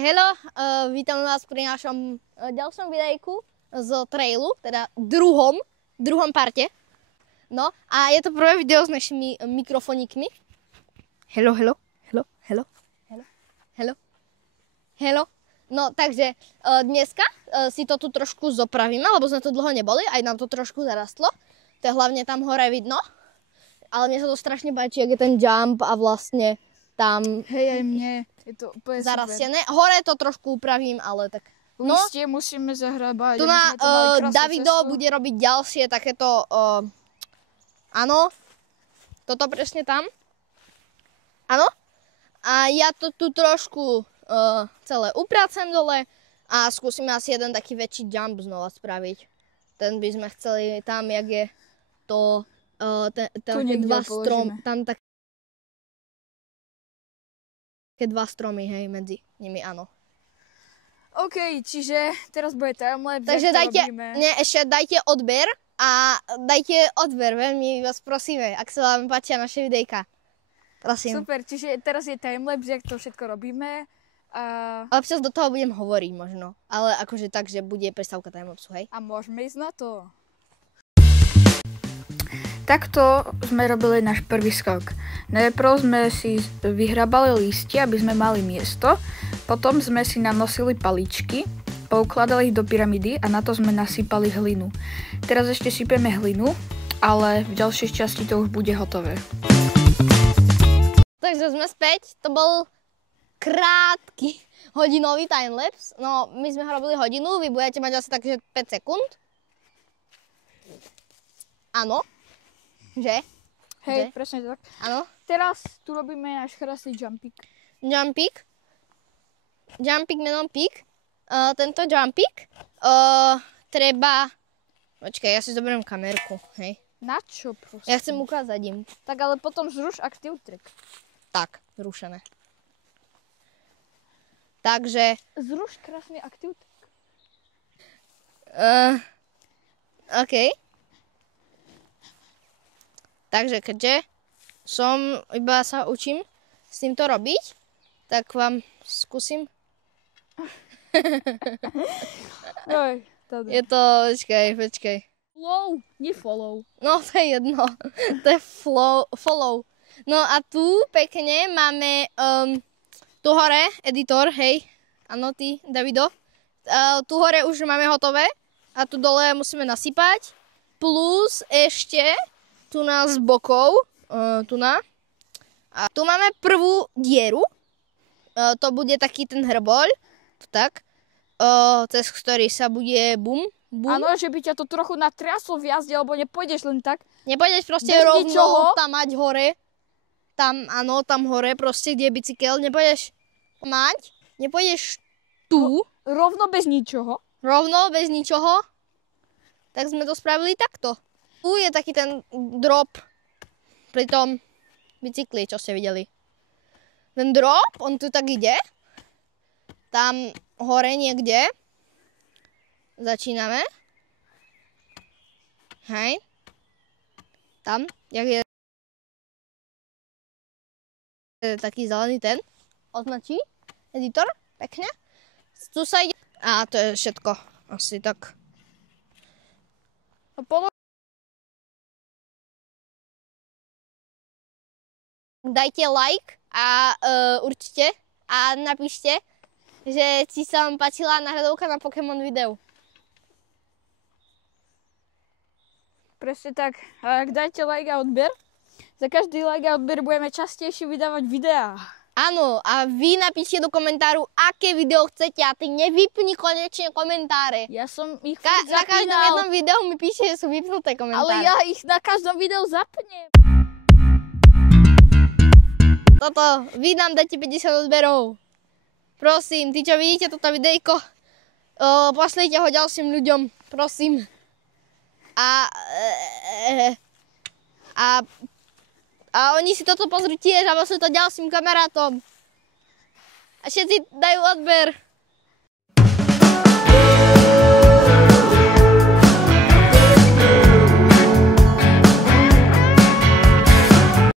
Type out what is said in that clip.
Hello, vítam vás pri našom ďalšom videjku z trailu, teda druhom parte. No a je to prvé video s našimi mikrofonikmi. Hello. No takže dneska si to tu trošku zopravíme, lebo sme tu dlho neboli, aj nám to trošku zarastlo. To je hlavne tam hore vidno. Ale mne sa to strašne páči, jak je ten jump a vlastne tam... Hej, aj mne je to úplne zarastené. Super. Hore to trošku upravím, ale tak... No, listie musíme zahrabať. Tu na Davido bude robiť ďalšie takéto... áno, toto presne tam. Áno. A ja to tu trošku celé upracem dole a skúsime asi jeden taký väčší jump znova spraviť. Ten by sme chceli tam, jak je to... také dva stromy, tam také dva stromy, hej, medzi nimi, áno. OK, čiže teraz bude timelapse. Takže ešte dajte odber veľmi vás prosíme, ak sa vám páčia naše videjka. Prosím. Super, čiže teraz je timelapse, jak to všetko robíme. A občas do toho budem hovoriť možno, ale akože tak, že bude prestávka timelapsu, hej. A môžeme ísť na to. Takto sme robili náš prvý skok. Najprv sme si vyhrabali listy, aby sme mali miesto. Potom sme si nanosili paličky, poukladali ich do pyramidy a na to sme nasypali hlinu. Teraz ešte sypeme hlinu, ale v ďalšej časti to už bude hotové. Takže sme späť. To bol krátky hodinový timelapse. No, my sme ho robili hodinu, vy budete mať asi takže 5 sekúnd. Áno. Že? Hej, presne tak. Áno. Teraz tu robíme náš krásny jumpík. Jumpík menom pík. Tento jumpík treba... Počkaj, ja si zoberiem kamerku, hej. Na čo, prosím? Ja chcem ukázať im. Tak ale potom zruš Active Track. Tak, zrušené. Takže... Zruš krásny Active Track. OK. Takže keďže iba sa učím s týmto robiť, tak vám skúsim. Je to, počkaj. Flow, nie follow. No to je jedno, to je follow. No a tu pekne máme tu hore editor, hej, áno ty, Davido. Tu hore už máme hotové a tu dole musíme nasypať. Plus ešte tu z bokov, A tu máme prvú dieru. To bude taký ten hrboľ, tak, cez ktorý sa bude bum. Áno, že by ťa to trochu natriaslo v jazde, lebo nepôjdeš len tak. Nepôjdeš proste rovno tam mať hore. Tam, áno, tam hore proste, kde je bicykel. Nepôjdeš tu. Rovno bez ničoho. Tak sme to spravili takto. Tu je taký ten drop pri tom bicykli, čo ste videli. Ten drop, on tu tak ide. Tam hore niekde. Začíname. Hej. Tam, jak je taký zelený ten. Označí editor, pekne. Tu sa ide. A to je všetko. Asi tak. Dajte like a určite a napíšte, že si sa vám páčila náhradovka na Pokémon video. Presne tak. A ak dajte like a odber, za každý like a odber budeme častejšie vydávať videá. Áno, a vy napíšte do komentáru, aké video chcete a ty nevypni konečne komentáre. Ja som ich na každom jednom videu mi píše, že sú vypnuté komentáre. Ale ja ich na každom videu zapnem. Toto, vy nám dajte 50 odberov. Prosím, tí, čo vidíte toto videjko, pošlite ho ďalším ľuďom, prosím. A oni si toto pozrú tiež a pošlú to ďalším kamarátom. A všetci dajú odber.